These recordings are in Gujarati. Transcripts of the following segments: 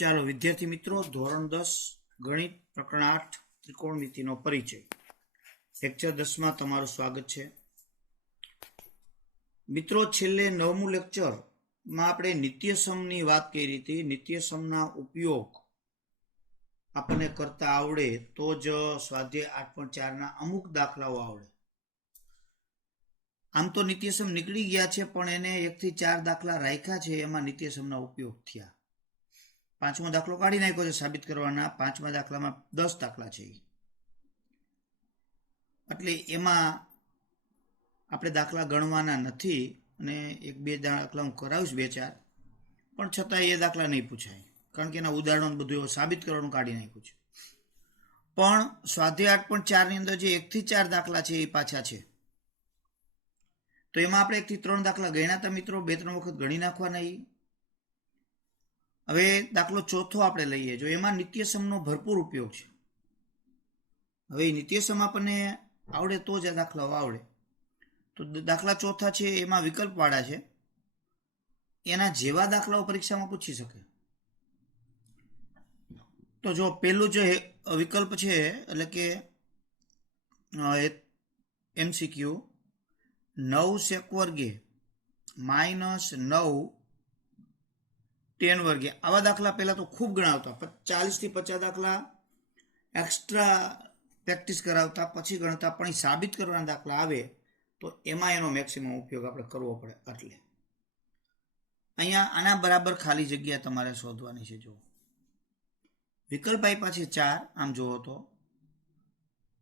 ચાલો વિદ્યાર્થી મિત્રો, ધોરણ 10 ગણિત પ્રકરણ 8 ત્રિકોણમિતિનો પરિચય લેક્ચર 10 માં તમારું સ્વાગત છે. મિત્રો, છેલ્લે 9મું લેક્ચરમાં આપણે નિત્યસમની વાત કરી હતી. નિત્યસમના ઉપયોગ આપણને કરતા આવડે તો જ સ્વાધ્યાય 8.4ના અમુક દાખલાઓ આવડે. આમ તો નિત્યસમ નીકળી ગયા છે, પણ એને 1 થી 4 દાખલા રાખ્યા છે, એમાં નિત્યસમના ઉપયોગ થયા. 5મો દાખલો કાઢી નાખ્યો છે સાબિત કરવાના. 5મા દાખલામાં 10 દાખલા છે, એટલે એમાં આપણે દાખલા ગણવાના નથી. અને 1-2 દાખલા હું કરાવીશ, 2-4, પણ છતાં એ દાખલા નહીં પૂછાય, કારણ કે એના ઉદાહરણો બધું સાબિત કરવાનું કાઢી નાખ્યું છે. પણ સ્વાધ્યાય 8.4ની અંદર જે 1 થી 4 દાખલા છે એ પાછા છે. તો એમાં આપણે 1 થી 3 દાખલા ગણ્યા હતા મિત્રો, 2-3 વખત ગણી નાખવાના. હવે દાખલો ચોથો આપણે લઈએ. જો એમાં નિત્યસમનો ભરપૂર ઉપયોગ છે. હવે નિત્યસમ આપણને આવડે તો જ આ દાખલાઓ આવડે. તો દાખલા ચોથા છે, એમાં વિકલ્પવાળા છે. એના જેવા દાખલાઓ પરીક્ષામાં પૂછી શકે. તો જો પહેલું જે વિકલ્પ છે, એટલે કે MCQ 9 sec વર્ગે -9 10 વર્ગે, આવા દાખલા પહેલા તો ખૂબ ગણાવતા. 40 થી 50 દાખલા એક્સ્ટ્રા પ્રેક્ટિસ કરાવતા, પછી ગણતા. પણ એ સાબિત કરવાના દાખલા આવે તો એમાં એનો મેક્સિમમ ઉપયોગ આપણે કરવો પડે. એટલે અહીંયા આના બરાબર ખાલી જગ્યા તમારે શોધવાની છે. જો વિકલ્પ આપ્યા છે 4, આમ જુઓ તો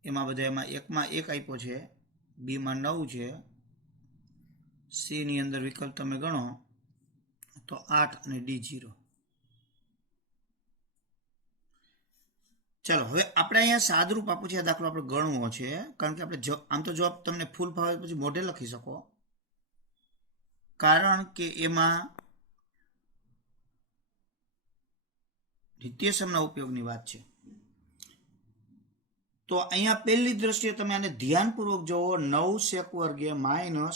એમાં બધા એમાં 1માં 1 આપ્યો છે, બીમાં 9 છે, સી ની અંદર વિકલ્પ તમે ગણો તો 8 અને ડી 0. ચાલો, હવે આપણે અહીંયા સાદરૂપ આપવું છે. આ દાખલો આપણે ગણવો છે, કારણ કે આપણે આમ તો જવાબ તમને ફૂલ ફાવે પછી મોઢે લખી શકો, કારણ કે એમાં નિત્યસમના ઉપયોગની વાત છે. તો અહીંયા પહેલી દ્રષ્ટિએ તમે આને ધ્યાનપૂર્વક જોવો. 9 sec વર્ગે -9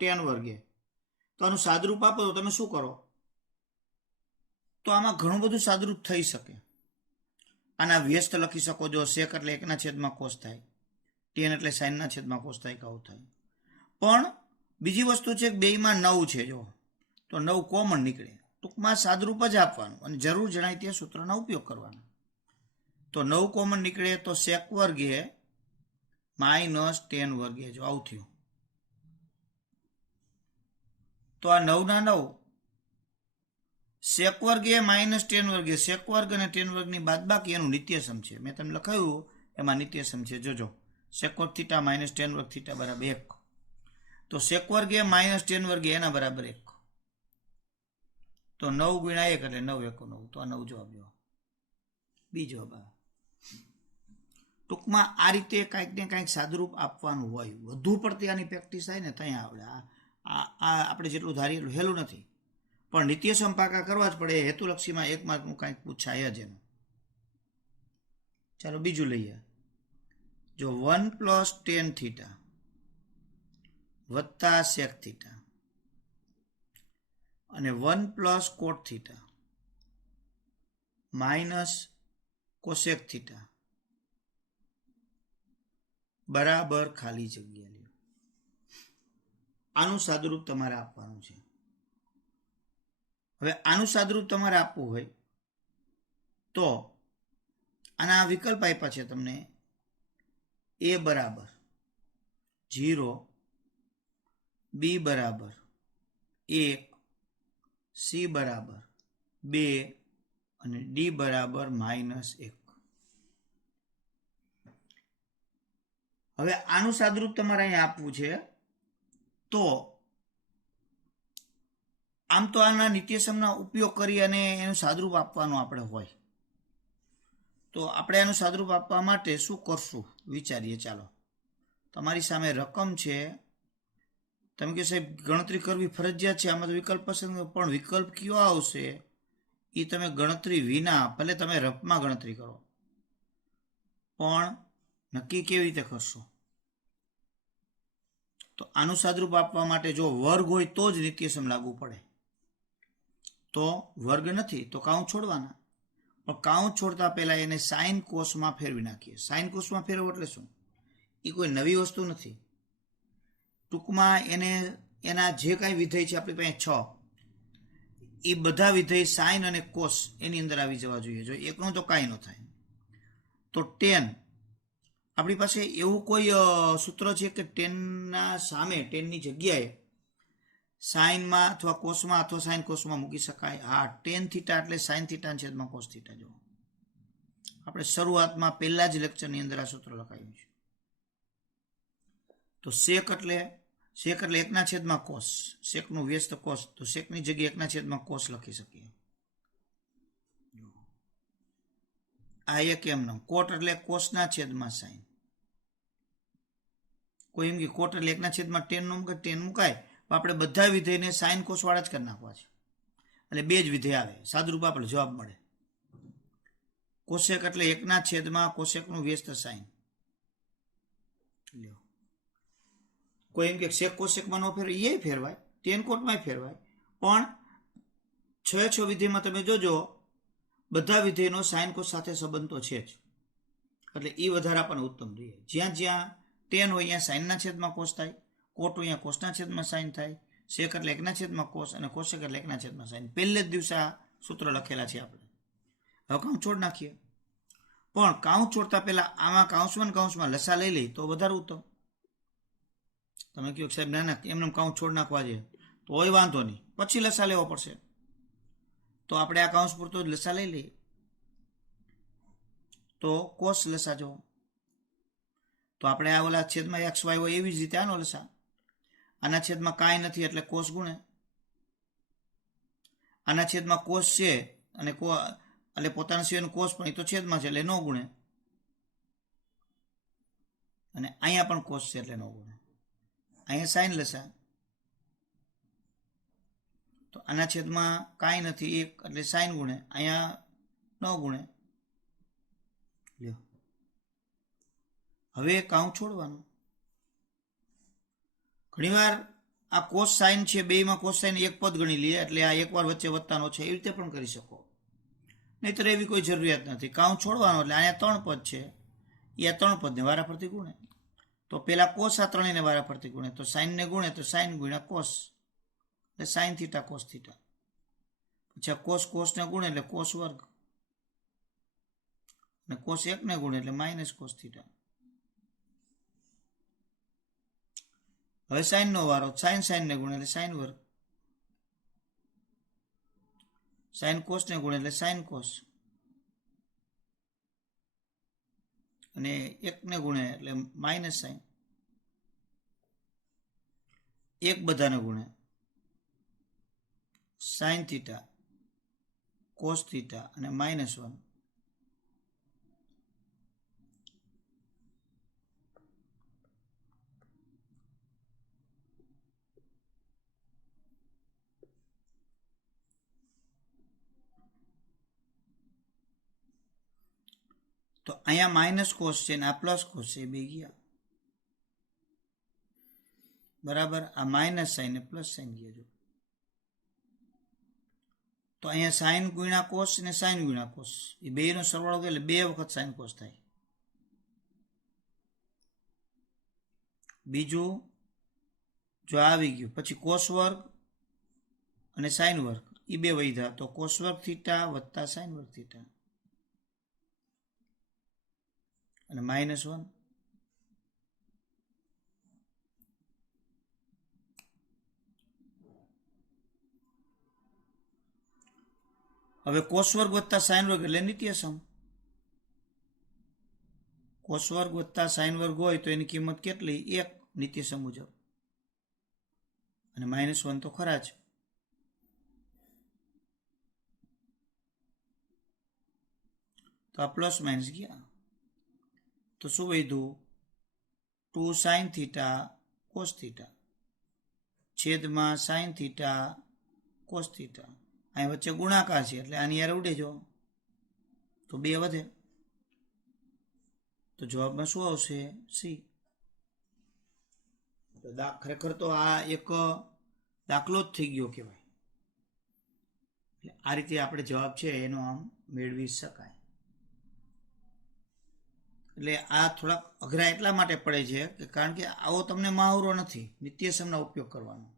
10 વર્ગે, તો આનું સાદરૂપ આપો તો તમે શું કરો? તો આમાં ઘણું બધું સાદરૂપ થઈ શકે. આના વ્યસ્ત લખી શકો. જો sec એટલે 1/cos થાય, 10 એટલે sin/cos થાય, આવું થાય. પણ બીજી વસ્તુ છે કે બેયમાં 9 છે, જો તો 9 કોમન નીકળે. ટૂંકમાં સાદરૂપ જ આપવાનું અને જરૂર જણાય તે સૂત્રનો ઉપયોગ કરવાનો. તો 9 કોમન નીકળે તો sec વર્ગે -10 વર્ગે, જો આવું થયું. તો આ 9 ના 9 sec વર્ગે -10 વર્ગે, sec વર્ગ અને 10 વર્ગની બાદબાકી એનું નિત્યસમ છે. મેં તમને લખાયું એમાં નિત્યસમ છે. જોજો, sec વર્ગ થીટા -10 વર્ગ થીટા બરાબર 1. તો sec વર્ગે -10 વર્ગે એના બરાબર 1. તો 9 ગુણ્યા 1 એટલે 9 × 9. તો આ 9 જવાબ લ્યો. બી જવાબ આવે. ટૂંકમાં આ રીતે કાંઈક ને કાંઈક સાદરૂપ આપવાનું હોય. વધુ પડતી આની પ્રેક્ટિસ થાય ને ત્યાં આવડે. આ આપણે જેટલું ધારીએ એટલું હેલું નથી, પણ નિત્યસમ પાકા કરવા જ પડે. હેતુલક્ષીમાં 1 માર્કનું કાંઈક પૂછાય જ એનું. ચાલો બીજું લઈએ. જો 1 + tan θ વત્તા sec θ અને 1 + cot θ માઇનસ cosec θ બરાબર ખાલી જગ્યા લ્યો. આનું સાદુરૂપ તમારે આપવાનું છે. હવે આનું સાદુરૂપ તમારે આપવું હોય તો આના વિકલ્પ આપ્યા છે તમને. a બરાબર 0, b બરાબર 1, c બરાબર 2 અને d બરાબર -1. હવે આનું સાદુરૂપ તમારે અહીંયા આપવું છે. તો આમ તો આના નિત્યસમના ઉપયોગ કરી અને એનું સાદુરૂપ આપવાનું આપણે હોય. તો આપણે એનું સાદુરૂપ આપવા માટે શું કરશું વિચારીએ. ચાલો, તમારી સામે રકમ છે. તમે કે સાહેબ ગણતરી કરવી ફરજિયાત છે, આમાં તો વિકલ્પ પસંદ, પણ વિકલ્પ કયો આવશે એ તમે ગણતરી વિના, ભલે તમે રફમાં ગણતરી કરો, પણ નક્કી કેવી રીતે કરશો? તો આનું સાદુરૂપ આપવા માટે જો વર્ગ હોય તો જ નિત્યસમ લાગુ પડે. તો વર્ગ નથી, તો કાઉન્ટ છોડવાના. પણ કાઉન્ટ છોડતા પહેલા એને સાઇન કોસમાં ફેરવી નાખીએ. સાઇન કોસમાં ફેરવો એટલે શું? એ કોઈ નવી વસ્તુ નથી. ટૂંકમાં એને એના જે કાંઈ વિધેય છે આપણી પાસે 6, એ બધા વિધેય સાઇન અને કોસ એની અંદર આવી જવા જોઈએ. જો એકનું તો કાંઈ ન થાય. તો 10 આપણી પાસે એવું કોઈ સૂત્ર છે કે 10ના સામે 10ની જગ્યાએ સાઇનમાં અથવા કોસમાં અથવા સાઇન કોસમાં મૂકી શકાય? હા, ટેન થીટા એટલે સાઇન થીટા છેદમાં કોસ થીટા. જો આપણે શરૂઆતમાં પહેલા જ લેક્ચરની અંદર આ સૂત્ર લખાયું છે. તો સેક એટલે 1 છેદમાં કોસ, સેકનું વ્યસ્ત કોસ, તો સેકની જગ્યાએ 1 છેદમાં કોસ લખી શકીએ. આ એક એમનો. કોટ એટલે કોસના છેદમાં સાઇન. કોઈ એમ કે કોટ એટલે 1 છેદમાં 10 નો મૂકે, 10 મુકાય. આપણે બધા વિધેયને સાઇન કોસ વાળા જ કરી નાખવા છે. એટલે બે જ વિધેય આવે, સાદુરૂપ આપણે જવાબ મળે. કોસેક એટલે 1 છેદમાં કોસેકનું વ્યસ્ત સાઇન. કોઈ એમ કે સેક કોસેકમાં ન ફેરવાય, એ ફેરવાય, 10 કોટમાં ફેરવાય. પણ 6 વિધેયમાં તમે જોજો બધા વિધેયનો સાઇન કોસ સાથે સંબંધ તો છે જ. એટલે એ વધારે આપણને ઉત્તમ રહે. જ્યાં જ્યાં 10 હોય અહીંયા સાઇનના છેદમાં કોસ થાય, કોટ હોય અહીંયા કોસના છેદમાં સાઇન થાય, સેક એટલે 1 છેદમાં કોસ અને કોસેક એટલે 1 છેદમાં સાઇન. પહેલે જ દિવસે આ સૂત્ર લખેલા છે આપણે. હવે કાઉન્ટ છોડ નાખીએ. પણ કાઉન્ટ છોડતા પહેલા આમાં કાઉન્સમાં લસા લઈ લઈ તો વધારે ઉત્તમ. તમે કહો સાહેબ ના ના એમને કાઉન્ટ છોડ નાખવા છે, તો હોય વાંધો નહીં, પછી લસા લેવો પડશે. તો આપણે આ કાઉન્સ પૂરતો જ લસા લઈ લઈએ. તો કોસ લસા જો, તો આપણે આ ઓલા છેદમાં XY હોય એવી જ રીતે આનો લસા. આના છેદમાં કાંઈ નથી એટલે કોસ ગુણે. આના છેદમાં કોસ છે અને એટલે પોતાના સિવાયનું કોસ પણ એ તો છેદમાં છે એટલે ન ગુણે. અને અહીંયા પણ કોસ છે એટલે ન ગુણે. અહીંયા સાઇન લસા, તો આના છેદમાં કાંઈ નથી 1 એટલે સાઇન ગુણે, અહીંયા ન ગુણે. લ્યો હવે કાઉન્ટ છોડવાનું. ઘણીવાર આ કોસ સાઇન છે, બેમાં કોસ સાઇન એક પદ ગણી લઈએ એટલે આ એકવાર વચ્ચે વધતાનો છે, એવી રીતે પણ કરી શકો. નહીતર એવી કોઈ જરૂરિયાત નથી. કાઉન્ટ છોડવાનો એટલે અહીંયા 3 પદ છે, એ આ 3 પદને વારાફરતી ગુણે. તો પેલા કોસ આ ત્રણેયને વારાફરતી ગુણે, તો સાઇનને ગુણે તો સાઇન ગુણ્યા કોસ એટલે સાઇન થીટા કોસ થીટા. પછી આ કોસને ગુણે એટલે કોસ વર્ગ, અને કોસ 1 ને ગુણે એટલે માઇનસ કોસ થીટા. હવે સાઇનનો વારો, સાઇનને ગુણે એટલે સાઇન વર્ગ, સાઇન કોસને ગુણે એટલે સાઇન કોસ, અને 1 ને ગુણે એટલે માઇનસ સાઇન. 1 બધાને ગુણે સાઇન થીટા કોસ થીટા અને -1. તો અહીંયા માઇનસ કોસ છે ને આ પ્લસ કોસ છે, બે ગયા બરાબર. આ માઇનસ સાઇન ને પ્લસ સાઇન ગયા. તો અહીંયા સાઇન ગુણ્યા કોસ ને સાઇન ગુણ્યા કોસ, એ બેનો સરવાળો થાય એટલે 2 વખત સાઇન કોસ થાય. બીજું જો આવી ગયું પછી કોસ વર્ગ અને સાઇન વર્ગ એ 2 વધ્યા, તો કોસ વર્ગ થીટા વત્તા સાઇન વર્ગ થીટા અને -1. હવે કોસ વર્ગ વત્તા સાઇન વર્ગ એટલે નિત્યસમ. કોસ વર્ગ વત્તા સાઇન વર્ગ હોય તો એની કિંમત કેટલી? 1 નિત્યસમ મુજબ, અને -1 તો ખરા જ. તો આ પ્લસ માઇનસ ગયા, તો શું વધ્યું? 2 સાઇન થીટા કોસ થીટા છેદમાં સાઇન થીટા કોસ થીટા. અહીં વચ્ચે ગુણાકાર છે એટલે આની યાર ઉડે જો, તો 2 વધે. તો જવાબમાં શું આવશે? સી. ખરેખર તો આ એક દાખલો જ થઈ ગયો કહેવાય. આ રીતે આપણે જવાબ છે એનો આમ મેળવી શકાય. એટલે આ થોડાક અઘરા એટલા માટે પડે છે કે કારણ કે આવો તમને મહાવરો નથી નિત્યસમનો ઉપયોગ કરવાનો,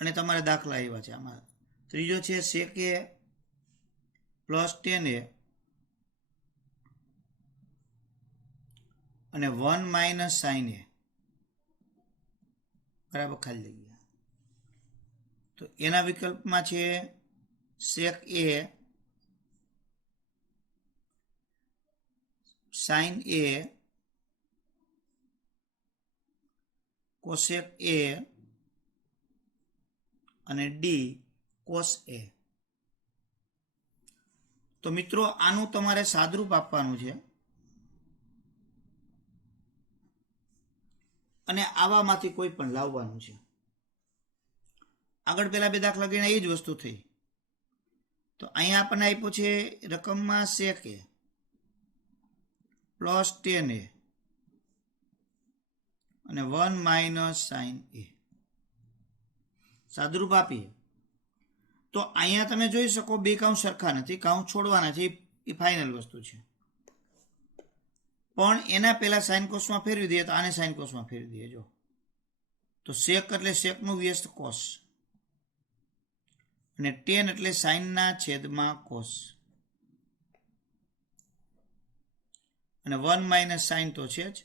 અને તમારે દાખલા આવ્યા છે આમાં. ત્રીજો છે sec a પ્લસ 10a અને 1 માઇનસ sin a બરાબર ખાલી જગ્યા. તો એના વિકલ્પમાં છે sec a sin a cosec a અને d cos a. તો મિત્રો આનું તમારે સાદરૂપ આપવાનું છે અને આવામાંથી કોઈ પણ લાવવાનું છે. આગળ પેલા બે દાખલા ગણ્યા એ જ વસ્તુ થઈ. તો અહીંયા આપણને આપ્યો છે રકમમાં sec a પ્લસ 10a અને 1 માઇનસ sin a. સાદરૂપ આપીએ તો અહીંયા તમે જોઈ શકો બે કાઉન્સ સરખા નથી, કાઉન્સ છોડવાના છે, એ ફાઇનલ વસ્તુ છે. પણ એના પહેલા સાઇન કોસમાં ફેરવી દઈએ તો આને સાઇન કોસમાં ફેરવી દઈએ. જો તો sec એટલે secનું વ્યસ્ત કોસ અને 10 એટલે સાઇનના છેદમાં કોસ અને 1 માઇનસ સાઇન તો છે જ,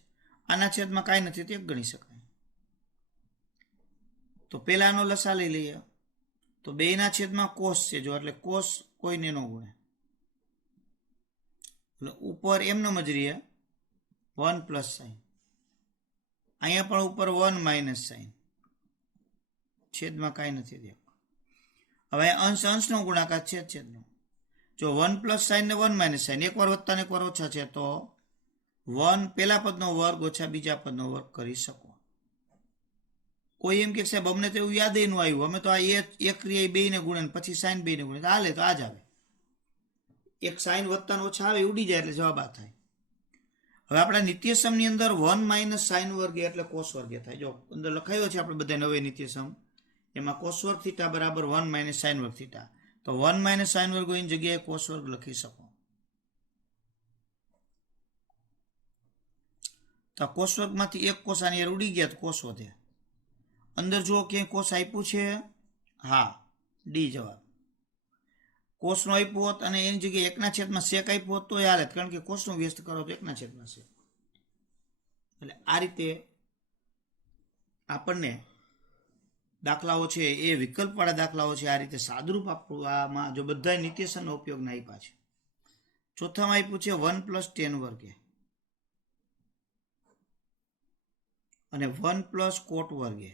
આના છેદમાં કાંઈ નથી, તે ગણી શકાય. તો પહેલાનો લસા લઈ લઈએ તો બેના છેદમાં કોસ છે, જો એટલે કોસ કોઈને ન ગુણે, એટલે ઉપર એમનો જ રહીએ 1 પ્લસ સાઇન, અહીંયા પણ ઉપર 1 માઇનસ સાઇન, છેદમાં કાંઈ નથી દેખ. હવે અંશ અંશનો ગુણાકાર છેદ છેદનો. જો 1 પ્લસ સાઇન ને 1 માઇનસ સાઇન એકવાર વધતા ને એકવાર ઓછા છે તો 1 પહેલા પદનો વર્ગ ઓછા બીજા પદનો વર્ગ કરી શકો. કોઈ એમ કે સાહેબ અમને તો એવું યાદ ન આવ્યું, અમે તો આ એક ક્રિયા બેને ગુણે પછી સાઇન બેને ગુણે, હાલે તો આ જ આવે. એક સાઇન વધતા ઓછા આવે ઉડી જાય એટલે જવાબ આ થાય. હવે આપણા નિત્યસમની અંદર 1 માઇનસ સાઇન વર્ગ એટલે કોસ વર્ગ થાય. જો અંદર લખાયો છે આપણે બધા નવે નિત્યસમ, એમાં કોસ વર્ગ થીટા બરાબર 1 માઇનસ સાઇન વર્ગ થીટા. તો 1 માઇનસ સાઇન વર્ગ એની જગ્યાએ કોસ વર્ગ લખી શકો. તો કોસ વર્ગમાંથી એક કોસ આની ઉડી ગયા તો કોસ વધે. અંદર જુઓ ક્યાંય કોસ આપ્યું છે? હા, ડી જવાબ. કોસનો આપ્યો હોત અને એની જગ્યાએ એકના છેદમાં સેક આપ્યો હોત તો યાર, કારણ કે કોસનો વ્યસ્ત કરો તો એકના છેદમાં સેક. એટલે આ રીતે આપણને દાખલાઓ છે એ વિકલ્પવાળા દાખલાઓ છે આ રીતે સાદરૂપ આપવામાં જો બધા નિત્યસમનો ઉપયોગના આપ્યા છે. ચોથામાં આપ્યું છે 1 પ્લસ 10 વર્ગે અને 1 પ્લસ કોટ વર્ગે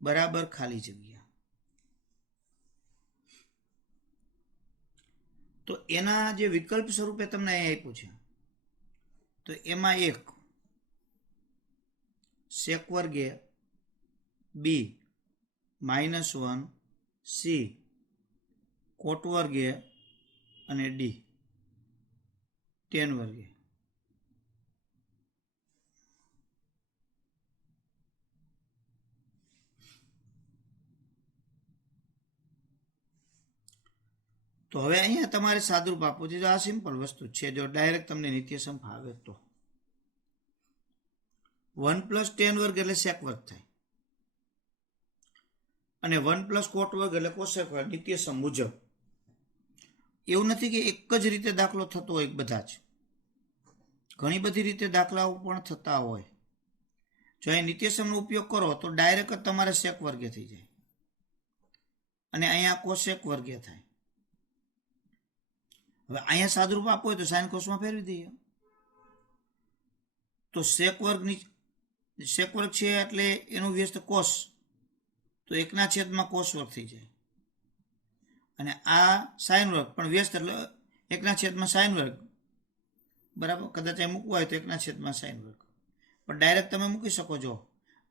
બરાબર ખાલી જગ્યા. તો એના જે વિકલ્પ સ્વરૂપે તમને અહીં આપ્યું છે તો એમાં એક સેક વર્ગે બી -1 સી કોટ વર્ગે અને ડી 10 વર્ગે. તો હવે અહીંયા તમારે સાદરૂપ આપવું છે. આ સિમ્પલ વસ્તુ છે, જો ડાયરેક્ટ તમને નિત્યસમ ફાવે તો 1 પ્લસ 10 વર્ગ એટલે સેક વર્ગ થાય અને 1 પ્લસ કોટ વર્ગ એટલે કોસેક વર્ગ નિત્યસમ મુજબ. એવું નથી કે એક જ રીતે દાખલો થતો હોય, બધા જ ઘણી બધી રીતે દાખલાઓ પણ થતા હોય. જો અહીં નિત્યસમનો ઉપયોગ કરો તો ડાયરેક્ટ જ તમારે સેક વર્ગે થઈ જાય અને અહીંયા કોસેક વર્ગે થાય. હવે અહીંયા સાદરૂપ આપવું હોય તો સાઇન કોસમાં ફેરવી દઈએ. તો સેક વર્ગ છે એટલે એનું વ્યસ્ત કોસ, તો એકના છેદમાં કોસ વર્ગ થઈ જાય અને આ સાઇન વર્ગ પણ વ્યસ્ત એટલે એકના છેદમાં સાઇન વર્ગ બરાબર. કદાચ અહીં મૂકવા હોય તો એકના છેદમાં સાઇન વર્ગ, પણ ડાયરેક્ટ તમે મૂકી શકો. જો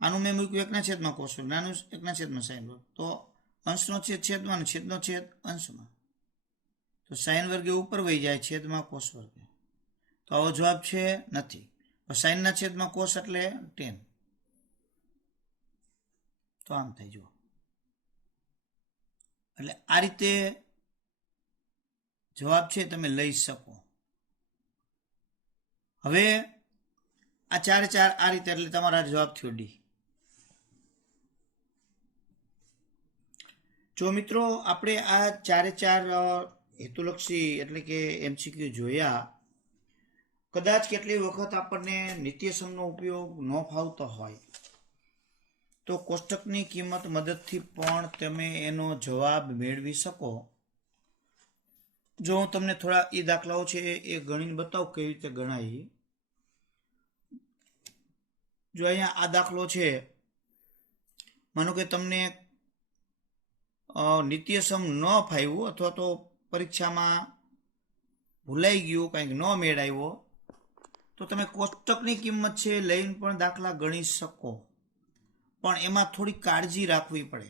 આનું મેં મૂક્યું એકના છેદમાં કોસ વર્ગ, નાનું એકના છેદમાં સાઇન વર્ગ, તો અંશનો છેદ છેદમાં અને છેદનો છેદ અંશમાં, તો સાઇન વર્ગે ઉપર વહી જાય છેદમાં કોસ વર્ગે. તો આવો જવાબ છે નથી. સાઇનના છેદમાં કોસ એટલે 10. તો આમ થાય. જુઓ એટલે આ રીતે જવાબ છે તમે લઈ શકો. હવે આ 4 4 આ રીતે, એટલે તમારા જવાબ થયો ડી. જો મિત્રો આપણે આ 4 4 હેતુલક્ષી એટલે કે MCQ જોયા. કદાચ કેટલી વખત આપણને નિત્યસમનો ઉપયોગ ન ફાવતો હોય તો કોષ્ટકની કિંમત મદદથી પણ તમે એનો જવાબ મેળવી શકો. જો હું તમને થોડા એ દાખલાઓ છે એ ગણીને બતાવું કેવી રીતે ગણાય. જો અહીંયા આ દાખલો છે, માનો કે તમને નિત્યસમ ન ફાવ્યું અથવા તો પરીક્ષામાં ભૂલાઈ ગયું, કંઈક ન મેળ આવ્યો, તો તમે કોષ્ટકની કિંમત છે લઈને પણ દાખલા ગણી શકો. પણ એમાં થોડી કાળજી રાખવી પડે.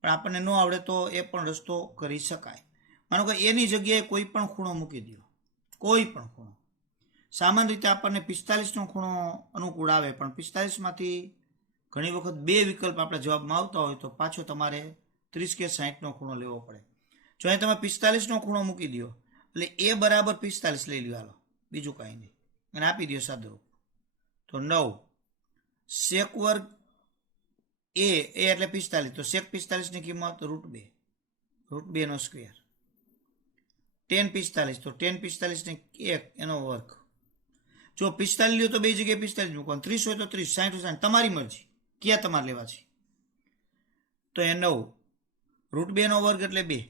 પણ આપણને ન આવડે તો એ પણ રસ્તો કરી શકાય. માનો કે એની જગ્યાએ કોઈ પણ ખૂણો મૂકી દો, કોઈ પણ ખૂણો. સામાન્ય રીતે આપણને 45નો ખૂણો અનુકૂળ આવે, પણ 45માંથી ઘણી વખત 2 વિકલ્પ આપણે જવાબમાં આવતા હોય તો પાછો તમારે 30 કે 60નો ખૂણો લેવો પડે. જો અહીં તમે 45નો ખૂણો મૂકી દો એટલે એ બરાબર 45 લઈ લ્યો, હાલો, બીજું કાંઈ નહીં, અને આપી દો સાદુરૂપ. તો 9 sec વર્ગ એ એટલે 45, તો sec 45ની કિંમત √2, √2નો સ્ક્વેર. tan 45, તો tan 45 ને 1 એનો વર્ગ. જો 45 લ્યો તો બે જગ્યાએ 45 મૂકવાનું, 30 હોય તો 30, 60 હોય 60, તમારી મરજી, ક્યાં તમારે લેવા છે. તો એ 9 √2નો વર્ગ એટલે 2,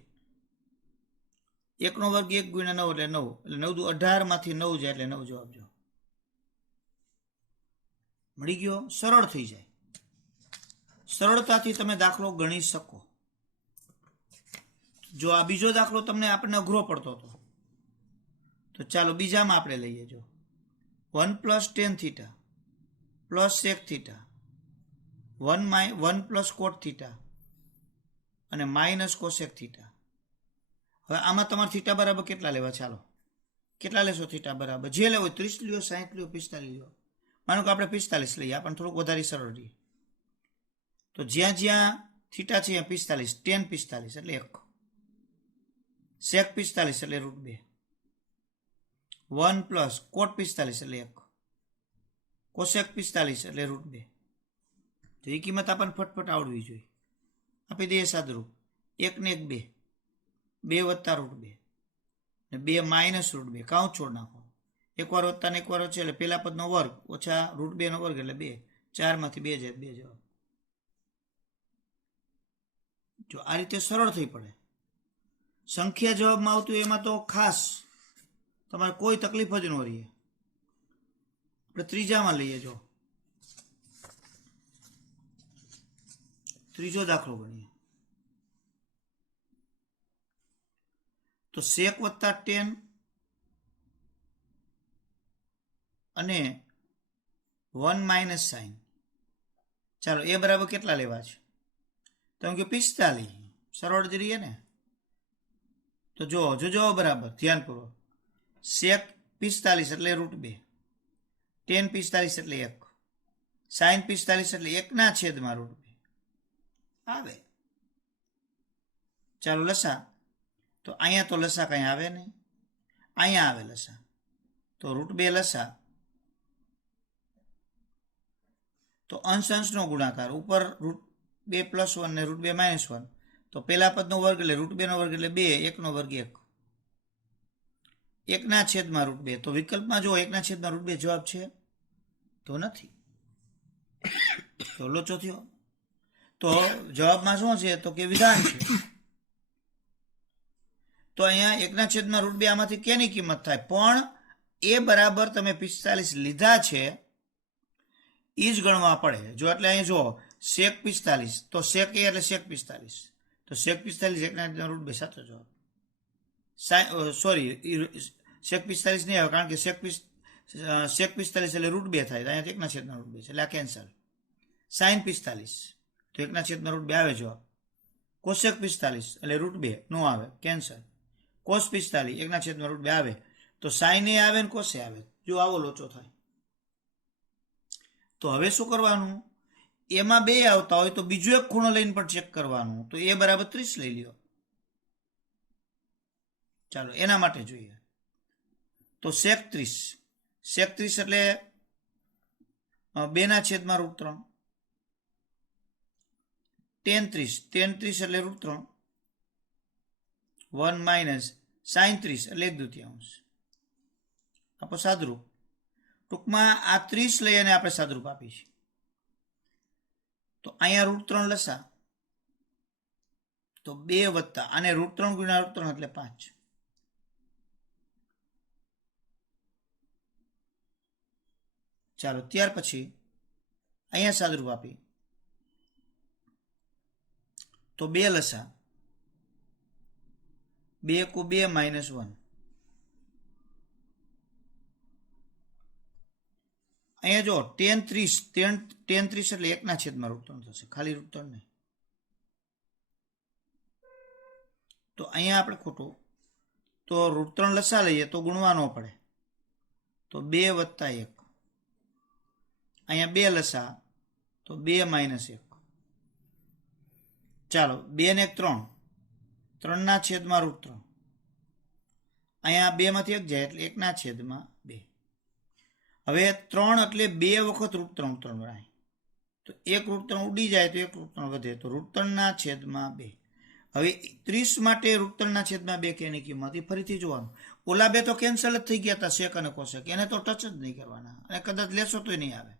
1નો વર્ગ 1 ગુણ્યા 9 એટલે 9, એટલે 9 દુ 18 માંથી 9 જાય એટલે 9 જવાબ. જો મળી ગયો, સરળ થઈ જાય. સરળતાથી તમે દાખલો ગણી શકો. જો આ બીજો દાખલો તમને આપણને અઘરો પડતો હતો તો ચાલો બીજામાં આપણે લઈએ. જો 1 + tan θ + sec θ 1 + cot θ અને - cosec θ. હવે આમાં તમારે θ બરાબર કેટલા લેવા? ચાલો કેટલા લેશો θ બરાબર? જે લેવો 30 લ્યો, 60 લ્યો, 45 લ્યો. માનો કે આપણે 45 લઈએ, આપણને થોડુંક વધારે સરળ રહે. તો જ્યાં જ્યાં θ છે ત્યાં 45, tan 45 એટલે 1, sec 45 એટલે √2, 1 + cot 45 એટલે 1, cosec 45 એટલે √2. તો એ કિંમત આપણને ફટફટ આવડવી જોઈએ. આપી દઈએ સાદુરૂપ, 1 ને 1 2, 2 + √2 ને 2 - √2, કાઉન્ટ છોડ નાખો. એકવાર વત્તા ને એકવાર ઓછા એટલે પેલા પદનો વર્ગ ઓછા √2નો વર્ગ એટલે 2, 4 માંથી 2 જાય, 2 જવાબ. જો આ રીતે સરળ થઈ પડે. સંખ્યા જવાબમાં આવતું એમાં તો ખાસ તમારે કોઈ તકલીફ જ ન રહે. આપણે ત્રીજામાં લઈએ. જો ત્રીજો દાખલો ગણીએ. તો sec + tan અને 1 - sin. ચાલો એ બરાબર કેટલા લેવા છે? તમે કે 45, સરળ જ રહીએ ને. તો જો બરાબર ધ્યાનપૂર્વક, sec 45 એટલે √2, tan 45 એટલે 1, sin 45 એટલે 1/√2 આવે. ચાલો લસા. તો અહીંયા તો લસા કઈ આવે નહીં, અહીંયા આવે લસા. તો √2 લસા, તો અંશ નો ગુણાકાર, ઉપર √2 + 1 ને √2 - 1, તો પેલા પદનો વર્ગ એટલે √2નો વર્ગ એટલે 2, 1નો વર્ગ 1, 1/√2. તો વિકલ્પમાં જો 1/√2 જવાબ છે તો નથી, તો લોચો થયો. તો જવાબમાં શું છે? તો કે વિધાન છે. તો અહીંયા 1/√2 આમાંથી કેની કિંમત થાય? પણ એ બરાબર તમે 45 લીધા છે એ જ ગણવા પડે. જો એટલે અહીં જો sec 45, તો sec એ એટલે sec 45, તો sec 45 1/√2 સાચો જવાબ. સોરી, sec 45 નહીં આવે, કારણ કે sec 45 એટલે √2 થાય, અહીંયા 1/√2 છે એટલે આ કેન્સલ. sin 45 તો 1/√2 આવે જવાબ. cosec 45 એટલે √2 નો આવે, કેન્સલ. cos 45 1/√2 આવે, તો sin એ આવે ને cos એ આવે. જો આવો લોચો થાય. તો હવે શું કરવાનું? એમાં 2 આવતા હોય તો બીજો એક ખૂણો લઈને પણ ચેક કરવાનું. તો એ બરાબર 30 લઈ લ્યો. ચાલો એના માટે જોઈએ. તો sec 30 એટલે 2/√3. tan 30 એટલે √3. 1 - sin 30 એટલે 1/2. આપો સાદરૂપ. ટૂંકમાં આ 30 લઈ અને આપણે સાદરૂપ આપીશું. તો અહીંયા √3 લસા તો 2 વત્તા અને √3 ગુણ્યા √3 એટલે 5. ચાલો ત્યાર પછી અહીંયા સાદરૂપ આપી તો 2 લસા 2 × 2 - 1. અહીંયા જો tan 30 એટલે 1/√3 થશે, ખાલી √3 નહીં. તો અહીંયા આપણે ખોટું તો √3 લસા લઈએ તો ગુણવા ન પડે. તો 2 વત્તા 1. અહીંયા 2 લસા તો 2 - 1. ચાલો 2 ને 3 3/√3. અહીંયા 2 માંથી 1 જાય એટલે 1/2. હવે 3 એટલે 2 વખત √3 ગણાય. તો 1 √3 ઉડી જાય તો 1 √3 વધે તો √3/2. હવે 30 માટે √3/2 કે એની કિંમત એ ફરીથી જોવાનું. ઓલા 2 તો કેન્સલ જ થઈ ગયા હતા, સેક અને કોસેક, એને તો ટચ જ નહીં કરવાના અને કદાચ લેશો તો નહીં આવે.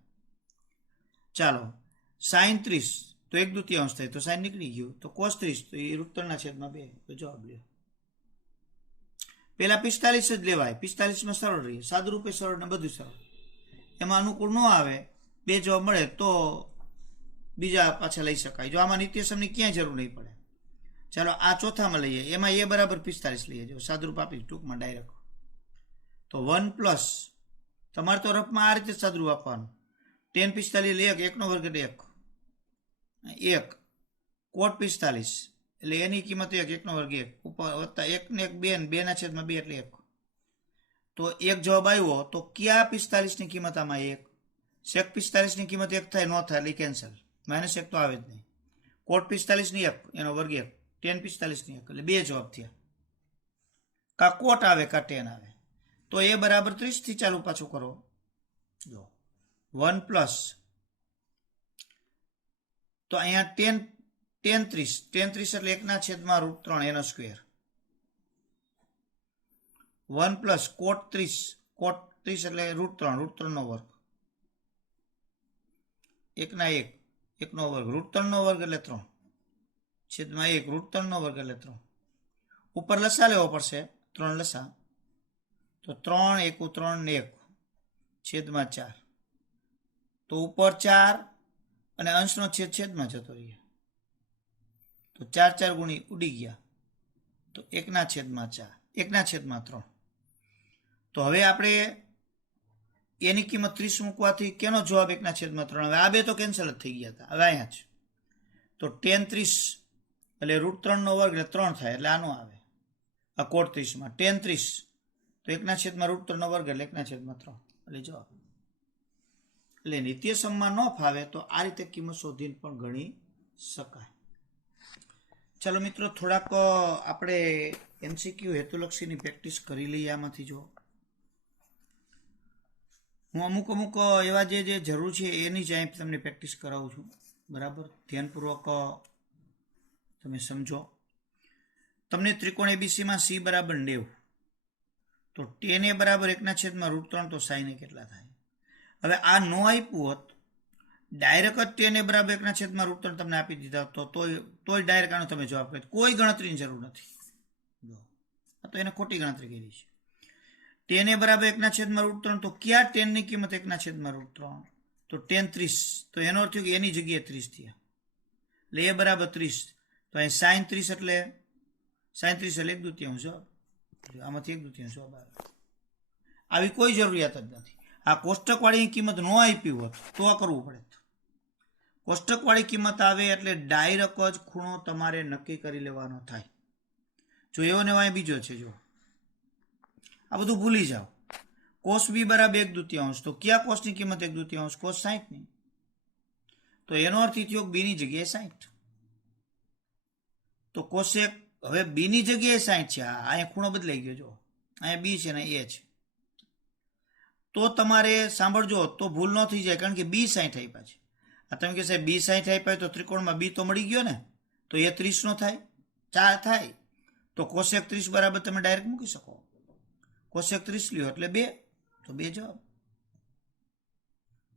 ચાલો sin 30 તો 1/2 થાય તો sin નીકળી ગયું. તો cos 30 તો એ √3/2. તો જવાબ લ્યો. પેલા 45 જ લેવાય. 45માં સરળ રહી, સાદુરૂપે સરળ ને બધું સરળ. એમાં અનુકૂળ ન આવે 2 જવાબ મળે તો બીજા પાછા લઈ શકાય. જો આમાં નિત્યસમની ક્યાંય જરૂર નહીં પડે. ચાલો આ ચોથામાં લઈએ. એમાં એ બરાબર 45 લઈએ. જો સાદુરૂપ આપી ટૂંકમાં ડાયરેક્ટ. તો 1 + તમારે તો રફમાં આ રીતે સાદુરૂપ આપવાનું. tan 45 લે 1/2 એટલે 1 cot 45 એટલે એની કિંમત 1/2 ઉપર વત્તા 1 ને 1 2 2/2 એટલે 1. તો 1 જવાબ આવ્યો. તો કયા 45 ની કિંમત આમાં 1? sec 45 ની કિંમત 1 થાય, ન થાય એટલે કેન્સલ. -1 તો આવે જ નહીં. cot 45 ની 1 એનો વર્ગ 1, tan 45 ની 1 એટલે 2 જવાબ થયા. કા કોટ આવે કા tan આવે. તો એ બરાબર 30 થી ચાલુ પાછું કરો. જો 1 તો અહીંયા tan 30 એટલે 1/√3 એનો સ્ક્વેર. 1 + cot 30 એટલે √3 નો વર્ગ. 1/1 1 નો વર્ગ √3 નો વર્ગ એટલે 3 /1 √3 નો વર્ગ એટલે 3. ઉપર લસા લેવો પડશે. 3 લસા તો 3 × 3 ને 1 /4. તો ઉપર 4 અને અંશનો છેદમાં જતો રહીએ તો 4 ગુણી ઉડી ગયા તો 1/4 1/3. તો હવે આપણે એની કિંમત 30 મૂકવાથી કેનો જવાબ 1/3? હવે આ 2 તો કેન્સલ જ થઈ ગયા હતા. હવે અહીંયા જ તો tan 30 એટલે √3 નો વર્ગ એટલે 3 થાય એટલે આનો આવે. આ cot 30માં tan 30 તો 1/√3 નો વર્ગ એટલે 1/3 એટલે જવાબ. એટલે નિત્યસમમાં ન ફાવે તો આ રીતે કિંમત શોધીને પણ ગણી શકાય. ચાલો મિત્રો થોડાક આપણે MCQ હેતુલક્ષીની પ્રેક્ટિસ કરી લઈએ. આમાંથી જો હું અમુક એવા જે જરૂર છે એની જ અહીં તમને પ્રેક્ટિસ કરાવું છું. બરાબર ધ્યાનપૂર્વક તમે સમજો. તમને ત્રિકોણ ABCમાં C બરાબર 90 તો tan A બરાબર 1/√3 તો sin A કેટલા થાય? હવે આ નો આપ્યું હોત, ડાયરેક્ટ જ tan A બરાબર 1/√3 તમને આપી દીધા તોય ડાયરેક્ટ આનો તમે જવાબ કર્યો. કોઈ ગણતરીની જરૂર નથી. આ તો એને ખોટી ગણતરી કરી છે. tan A બરાબર 1/√3 તો ક્યાં tan ની કિંમત 1/√3? તો tan 30 તો એનો અર્થ કે એની જગ્યાએ 30 થયા એટલે A બરાબર 30. તો અહીં sin 30 એટલે 1/2 જવાબ. આમાંથી 1/2 જવાબ આવે. આવી કોઈ જરૂરિયાત જ નથી. આ કોષ્ટકવાળી કિંમત ન આપી હોત તો આ કરવું પડે. કોષ્ટકવાળી કિંમત આવે એટલે ડાયરેક્ટ જ ખૂણો તમારે નક્કી કરી લેવાનો થાય. જો એવો ને એવો બીજો છે. જો આ બધું ભૂલી જાઓ. cos B બરાબર 1/2 તો ક્યાં cos ની કિંમત 1/2? cos 60 ની. તો એનો અર્થ એ થયો બીની જગ્યાએ 60. તો કોશેક હવે બીની જગ્યાએ 60 છે. હા, અહીંયા ખૂણો બદલાઈ ગયો. જો અહીંયા બી છે ને એ છે. તો તમારે સાંભળજો, તો ભૂલ ન થઈ જાય, કારણ કે બી 60 આપ્યા છે. આ તમે કહેશે બી 60 આપ્યા તો ત્રિકોણમાં બી તો મળી ગયો ને, તો એ 30 નો થાય, 4 થાય. તો કોશેક 30 બરાબર તમે ડાયરેક્ટ મૂકી શકો. કોશેક 30 લ્યો એટલે 2, તો 2 જવાબ.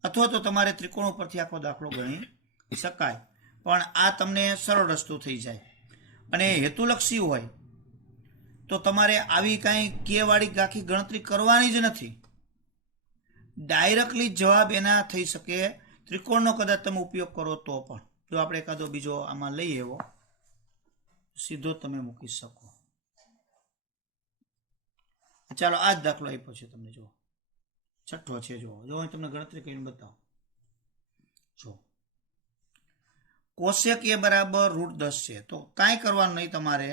અથવા તો તમારે ત્રિકોણ ઉપરથી આખો દાખલો ગણી શકાય, પણ આ તમને સરળ રસ્તો થઈ જાય. અને હેતુલક્ષી હોય તો તમારે આવી કાંઈ કે વાળી આખી ગણતરી કરવાની જ નથી. ડાયરેક્ટલી જવાબ એના થઈ શકે. ત્રિકોણનો કદાચ તમે ઉપયોગ કરો તો પણ, જો આપણે એકાદો બીજો આમાં લઈએ એવો, સીધો તમે મૂકી શકો. ચાલો, આ જ દાખલો આપ્યો છે તમને. જો છઠ્ઠો છે. જો હું તમને ગણતરી કરીને બતાવું. જો કોશેક એ બરાબર √10 છે. તો કાંઈ કરવાનું નહીં તમારે.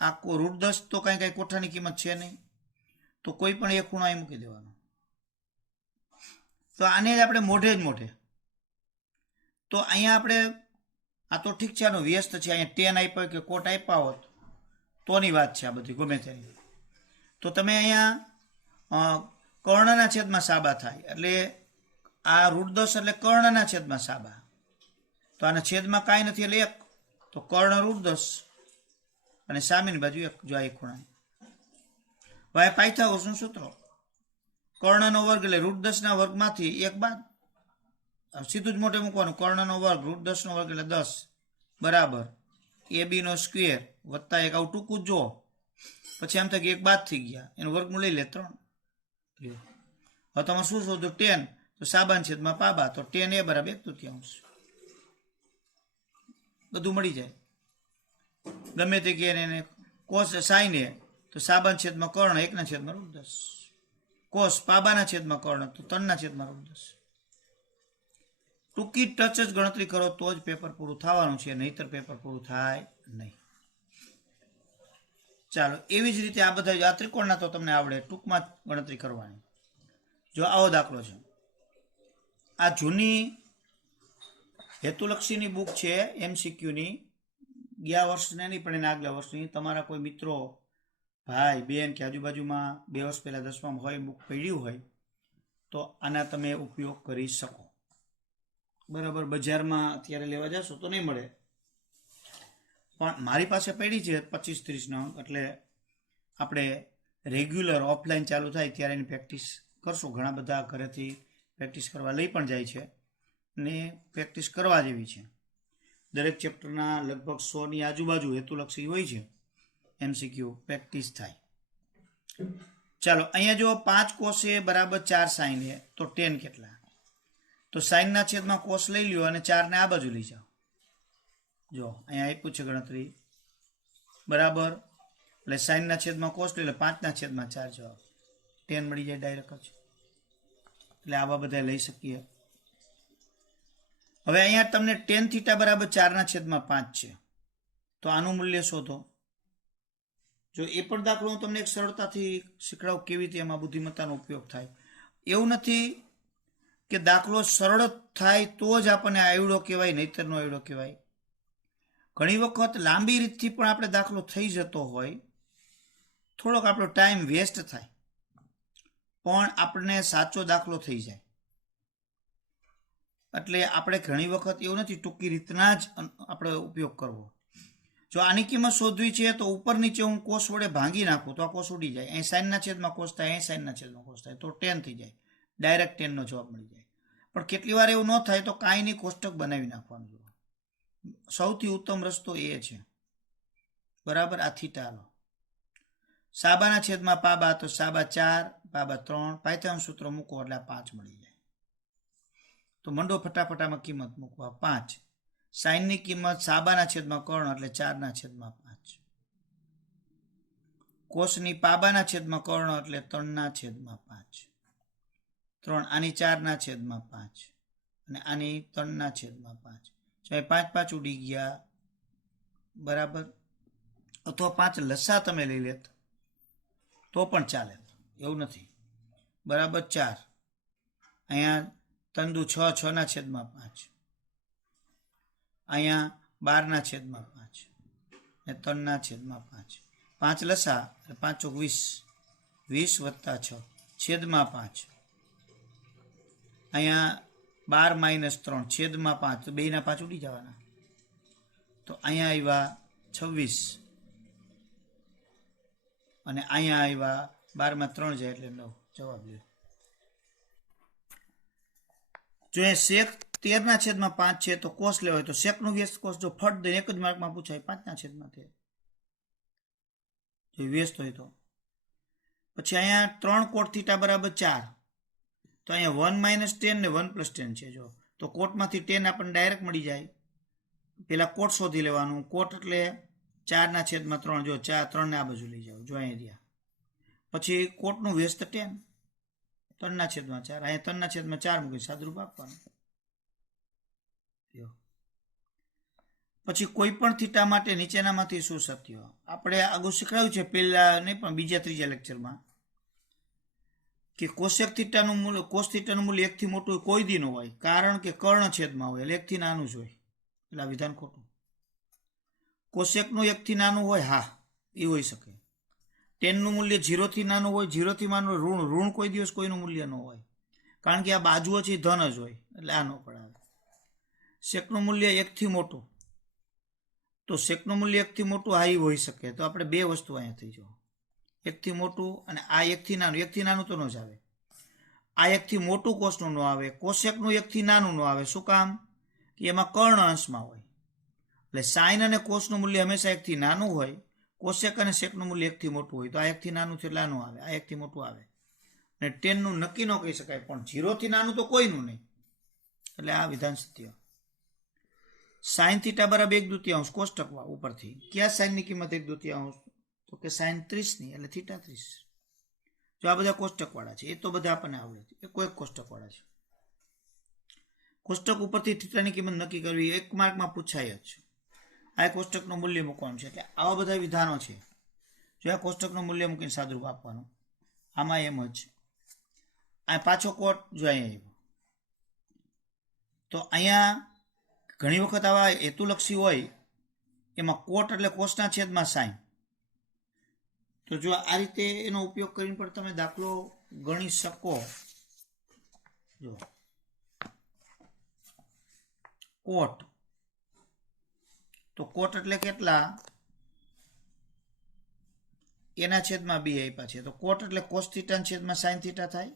આ √10 તો કાંઈ કોઠાની કિંમત છે નહીં, તો કોઈ પણ એક ખૂણો અહીં મૂકી દેવાનો. તો આને જ આપણે મોઢે જ મોઢે. તો અહીંયા આપણે આ તો ઠીક છે, આનો વ્યસ્ત છે. અહીંયા 10 આપ્યો કે કોટ આપ્યા હોત તોની વાત છે આ બધી, ગમે તેની. તો તમે અહીંયા કર્ણના છેદમાં સાબા થાય, એટલે આ √10 એટલે કર્ણના છેદમાં સાબા. તો આના છેદમાં કાંઈ નથી એટલે 1, તો કર્ણ √10 અને સામેની બાજુ 1. જો આ એક ખૂણા. હવે પાયથાગોરસનું સૂત્ર, કર્ણનો વર્ગ એટલે √10 ના વર્ગમાંથી 1 બાદ. સીધું જ મોટે મૂકવાનું. કર્ણનો વર્ગ √10 નો વર્ગ એટલે 10 બરાબર AB નો સ્ક્વેર વત્તા 1. આવું ટૂંકું જ જો. પછી આમ થાય કે 1 બાદ થઈ ગયા, એનું વર્ગમૂળ લઈ લે 3. હવે તમારે શું શોધો? 10. તો સાબાન છેદમાં પાબા, તો 10 એ બરાબર 1/3. બધું મળી જાય. ગમે તે કે એને કોસ સાઈન એ, તો સાબાન છેદમાં કર્ણ 1/√10. કોસ પાબાના છેદમાં કર્ણ, તો 3/√10. ટૂંકી ટચ જ ગણતરી કરો તો જ પેપર પૂરું થવાનું છે, નહીતર પેપર પૂરું થાય નહીં. ચાલો, એવી જ રીતે આ બધા આ ત્રિકોણના તો તમને આવડે, ટૂંકમાં ગણતરી કરવાની. જો આવો દાખલો છે. આ જૂની હેતુલક્ષીની બુક છે MCQની, ગયા વર્ષને નહીં પણ એના આગલા વર્ષની. તમારા કોઈ મિત્રો, ભાઈ બેન કે આજુબાજુમાં 2 વર્ષ પહેલાં 10માં હોય બુક પડ્યું હોય તો આના તમે ઉપયોગ કરી શકો. બરાબર, બજારમાં અત્યારે લેવા જશો તો નહીં મળે, પણ મારી પાસે પડી છે 25-30 અંક. એટલે આપણે રેગ્યુલર ઓફલાઈન ચાલુ થાય ત્યારે એની પ્રેક્ટિસ કરશું. ઘણા બધા ઘરેથી પ્રેક્ટિસ કરવા લઈ પણ જાય છે, ને પ્રેક્ટિસ કરવા જેવી છે. દરેક ચેપ્ટરના લગભગ 100ની આજુબાજુ હેતુલક્ષી હોય છે. MCQ પ્રેક્ટિસ થાય. ચાલો, અહીંયા જો 5 કોસ એ બરાબર 4 સાઈન એ, તો 10 કેટલા? તો સાઈનના છેદમાં કોસ લઈ લ્યો અને 4ને આ બાજુ લઈ જાઓ. જો અહીંયા આપ્યું છે ગણતરી બરાબર, એટલે સાઈનના છેદમાં કોસ લઈ લો, 5/4 જવાબ 10 મળી જાય ડાયરેક્ટ જ. એટલે આવા બધા લઈ શકીએ. હવે અહીંયા તમને tan θ બરાબર 4/5 છે, તો આનું મૂલ્ય શોધો. જો એ પણ દાખલો હું તમને એક સરળતાથી શીખડાવું કેવી રીતે એમાં બુદ્ધિમત્તાનો ઉપયોગ થાય. એવું નથી કે દાખલો સરળ થાય તો જ આપણને આવડો કહેવાય, નહીતરનો આવડો કહેવાય. ઘણી વખત લાંબી રીતથી પણ આપણે દાખલો થઈ જતો હોય, થોડોક આપણો ટાઈમ વેસ્ટ થાય, પણ આપણને સાચો દાખલો થઈ જાય. એટલે આપણે ઘણી વખત એવું નથી, ટૂંકી રીતના જ આપણે ઉપયોગ કરવો. જો આની કિંમત શોધવી છે તો ઉપર નીચે હું કોસ વડે ભાંગી નાખું તો આ કોસ ઉડી જાય. અહીં સાઈનના છેદમાં કોસ થાય, અહીં સાઈનના છેદમાં કોસ થાય, તો 10 થઈ જાય. ડાયરેક્ટ 10નો જવાબ મળી જાય. પણ કેટલી વાર એવું ન થાય તો કાંઈ નહીં, કોષ્ટક બનાવી નાખવાનું. સૌથી ઉત્તમ રસ્તો એ છે. બરાબર, આ થીટા લો. સાબાના છેદમાં પાબા, તો સાબા 4, પાબા 3. પાયથાગોરસનું સૂત્ર મૂકો એટલે આ 5 મળી જાય. તો મંડો ફટાફટામાં કિંમત મૂકવા. 5 સાઈનની કિંમત સાબાના છેદમાં કર્ણ એટલે 4/5. કોસની પાબાના છેદમાં કર્ણ એટલે 3/5. 3 આની 4/5 અને આની 3/5. ચાહે 5 ઉડી ગયા બરાબર. અથવા 5 લસા તમે લઈ લેત તો પણ ચાલે, એવું નથી. બરાબર 4 અહીંયા 3 દુ 6, 6/5. અહીંયા 12/5 ને 3/5. 5 લસા એટલે 5 ચોક 20, 20 + 6 છેદમાં 5. અહીંયા 12 - 3 છેદમાં 5, તો 2 ના 5 ઉડી જવાના. તો અહીંયા આવ્યા 26 અને અહીંયા આવ્યા 12 - 3 જાય એટલે 9. જવાબ લ્યો. જો એ sec 13/5 છે તો કોસ લેવાય, તો સેકનું વ્યસ્ત કોસ જો ફટ દે એક જ માર્કમાં પૂછાય 5/13. જો વ્યસ્ત હોય તો પછી અહીંયા 3 cot θ = 4. તો અહીંયા 1 - 10 ને 1 + 10 છે. જો તો કોટમાંથી 10 આપણને ડાયરેક્ટ મળી જાય. પેલા કોટ શોધી લેવાનું. કોટ એટલે 4/3. જો 3 ને આ બાજુ લઈ જાઓ. જો અહીંયા રહ્યા. પછી કોટનું વ્યસ્ત 10, 3/4. અહીંયા 3/4 મૂકી સાદુરૂપ આપવાનું. પછી કોઈ પણ થીટા માટે નીચેનામાંથી શું સત્ય? આપણે આગળ શીખવાડ્યું છે પહેલા નહીં પણ બીજા ત્રીજા લેક્ચરમાં કે કોસેક થીટાનું મૂલ્ય કોસ થીટાનું મૂલ્ય 1 થી મોટું કોઈ દી ન હોય, કારણ કે કર્ણ છેદમાં હોય એટલે 1 થી નાનું જ હોય. એટલે આ વિધાન ખોટું. કોસેકનું 1 થી નાનું હોય, હા એ હોઈ શકે. ટેનનું મૂલ્ય 0 થી નાનું હોય, 0 થી નાનું ઋણ કોઈ દિવસ કોઈનું મૂલ્ય ન હોય, કારણ કે આ બાજુઓ છે ધન જ હોય એટલે આ ન પડાવે. સેકનું મૂલ્ય 1 થી મોટું, તો સેકનું મૂલ્ય 1 થી મોટું આ હોઈ શકે. તો આપણે બે વસ્તુ અહીંયા થઈ જાય, 1 થી મોટું અને આ 1 થી નાનું. 1 થી નાનું તો ન જ આવે. આ 1 થી મોટું કોસનું ન આવે, કોસેકનું 1 થી નાનું ન આવે. શું કામ? કે એમાં કર્ણ અંશમાં હોય. એટલે સાઇન અને કોસનું મૂલ્ય હંમેશા 1 થી નાનું હોય, કોસેક અને સેકનું મૂલ્ય 1 થી મોટું હોય. તો આ 1 થી નાનું છે એટલે આનું આવે, આ 1 થી મોટું આવે. અને 10 નું નક્કી ન કહી શકાય, પણ 0 થી નાનું તો કોઈનું નહીં. એટલે આ વિધાન સત્ય. સાઇન થીટા = 1/2 કોષ્ટકમાં ઉપરથી ક્યાં સાઇનની કિંમત 1/2? તો કે સાઇન 30 એટલે θ 30. જો આ બધા કોષ્ટકવાળા છે, એ તો બધા આપણને આવડે છે, એ કોઈ કોષ્ટકવાળા છે. કોષ્ટક ઉપરથી થીટાની કિંમત નક્કી કરવી 1 માર્કમાં પૂછાય જ. આ કોષ્ટકનું મૂલ્ય મૂકવાનું છે. એટલે આવા બધા વિધાનો છે. જો આ કોષ્ટકનું મૂલ્ય મૂકીને સાદુરૂપ આપવાનું. આમાં એમ જ આ પાછો કોટ જો અહીંયા આવ્યો. તો અહીંયા ઘણી વખત આવા હેતુલક્ષી હોય એમાં કોટ એટલે કોસના છેદમાં સાઇન. તો જો આ રીતે એનો ઉપયોગ કરીને પણ તમે દાખલો ગણી શકો. જો કોટ, તો કોટ એટલે કેટલા? એના છેદમાં બી આપ્યા છે. તો કોટ એટલે કોસ થીટાના છેદમાં સાઇન થીટા થાય.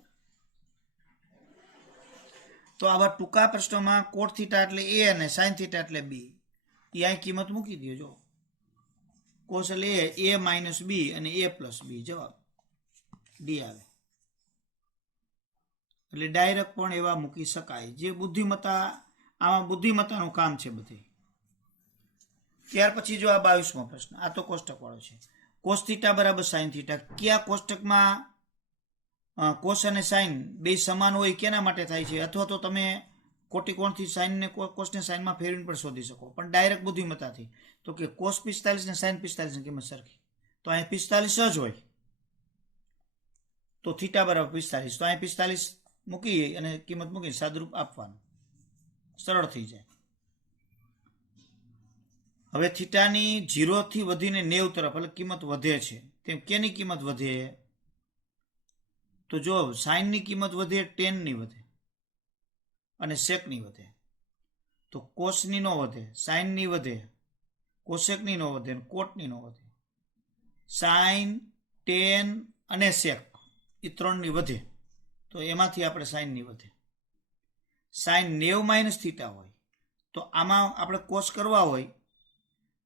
તો આવા ટૂંકા પ્રશ્નોમાં કોટ થીટા એટલે એ અને સાઇન થીટા એટલે બી. એ અહીં કિંમત મૂકી દો. જો કોસ એટલે a - b અને a + b. જવાબ ડી આવે. એટલે ડાયરેક્ટ પણ એવા મૂકી શકાય. જે બુદ્ધિમત્તા, આમાં બુદ્ધિમત્તાનું કામ છે બધે. ત્યાર પછી જો આ 22મો પ્રશ્ન, આ તો કોષ્ટક વાળો છે. Cos theta = sine theta. કયા કોષ્ટકમાં કોસ અને સાઇન બે સમાન હોય કેના માટે થાય છે? અથવા તો તમે કોટિકોણથી સાઇનને કોસને સાઇનમાં ફેરવીને પણ શોધી શકો, પણ ડાયરેક્ટ બુદ્ધિમત્તાથી. તો કે કોસ 45 ને સાઇન 45 ની કિંમત સરખી. તો અહીં 45 જ હોય, તો થીટા = 45. તો અહીં 45 મૂકી અને કિંમત મૂકીને સાદુરૂપ આપવાનું, સરળ થઈ જાય. હવે થીટાની 0 થી વધીને 90 તરફ એટલે કિંમત વધે છે. તેમ કેની કિંમત વધે? તો જો સાઇનની કિંમત વધે, ટેનની વધે અને સેકની વધે. તો કોસની ન વધે, સાઇનની વધે, કોસેકની ન વધે, કોટની ન વધે. સાઇન, ટેન અને સેક એ 3ની વધે. તો એમાંથી આપણે સાઇનની વધે. સાઇન 90 - θ હોય તો આમાં આપણે કોસ કરવા હોય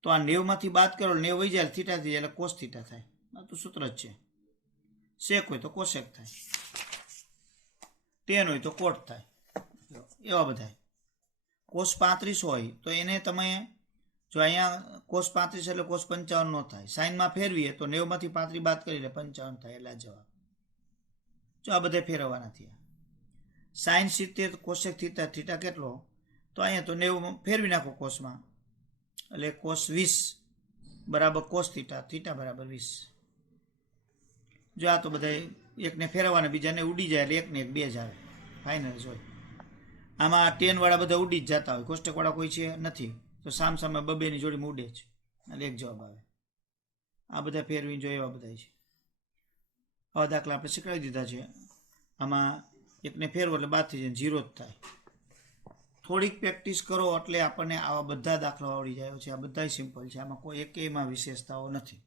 તો આ 90 માંથી બાદ કરો, 90 વહી જાય થીટા થઈ જાય એટલે કોસ થીટા થાય. આ તો સૂત્ર જ છે. સેક હોય તો કોસેક થાય, ટેન હોય તો કોટ થાય. એવા બધા. કોસ 35 હોય તો એને તમે જો અહીંયા કોસ 35 એટલે કોસ 55 ન થાય. સાઇનમાં ફેરવીએ તો 90 માંથી 35 બાદ કરી એટલે 55 થાય. એટલે જવાબ. જો આ બધા ફેરવવાના થયા. સાઇન 70 કોસેક થીટા, થીટા કેટલો? તો અહીંયા તો 90 ફેરવી નાખો કોસમાં એટલે કોસ 20 = કોસ થીટા, થીટા = 20. જો આ તો બધા એકને ફેરવવાના, બીજાને ઉડી જાય એટલે 1 ને 1 2 જ આવે. ફાઇનલ જ હોય. આમાં 10 વાળા બધા ઉડી જ જતા હોય, કોષ્ટક વાળા કોઈ છે નથી. તો તો સામસામે બબેની જોડીમાં ઉડે છે એટલે એક જવાબ આવે. આ બધા ફેરવીને જો એવા બધા છે. આવા દાખલા આપણે શીખવાડી દીધા છે. આમાં એકને ફેરવો એટલે બાદ થઈ જાય, 0 જ થાય. થોડીક પ્રેક્ટિસ કરો એટલે આપણને આવા બધા દાખલા આવડી જાય છે. આ બધા સિમ્પલ છે, આમાં કોઈ એકેયમાં વિશેષતાઓ નથી.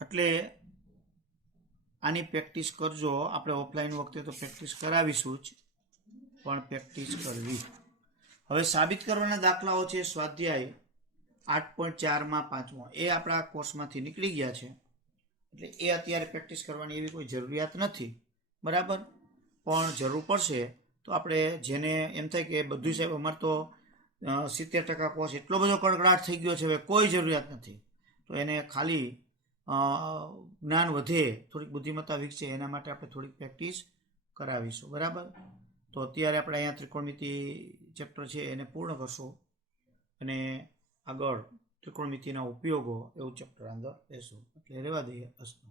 એટલે આની પ્રેક્ટિસ કરજો. આપણે ઓફલાઈન વખતે તો પ્રેક્ટિસ કરાવીશું જ, પણ પ્રેક્ટિસ કરવી. હવે સાબિત કરવાના દાખલાઓ છે સ્વાધ્યાય 8.4માં 5મો. એ આપણા કોર્સમાંથી નીકળી ગયા છે એટલે એ અત્યારે પ્રેક્ટિસ કરવાની એવી કોઈ જરૂરિયાત નથી, બરાબર. પણ જરૂર પડશે તો આપણે જેને એમ થાય કે બધું સાહેબ અમારે તો 70% કોર્સ એટલો બધો કડકડાટ થઈ ગયો છે, હવે કોઈ જરૂરિયાત નથી, તો એને ખાલી જ્ઞાન વધે, થોડીક બુદ્ધિમત્તા વિકસે, એના માટે આપણે થોડીક પ્રેક્ટિસ કરાવીશું, બરાબર. તો અત્યારે આપણે અહીંયા ત્રિકોણમિતિ ચેપ્ટર છે એને પૂર્ણ કરશું અને આગળ ત્રિકોણમિતિના ઉપયોગો એવું ચેપ્ટર અંદર લેશું. એટલે રહેવા દઈએ. અસ્તુ.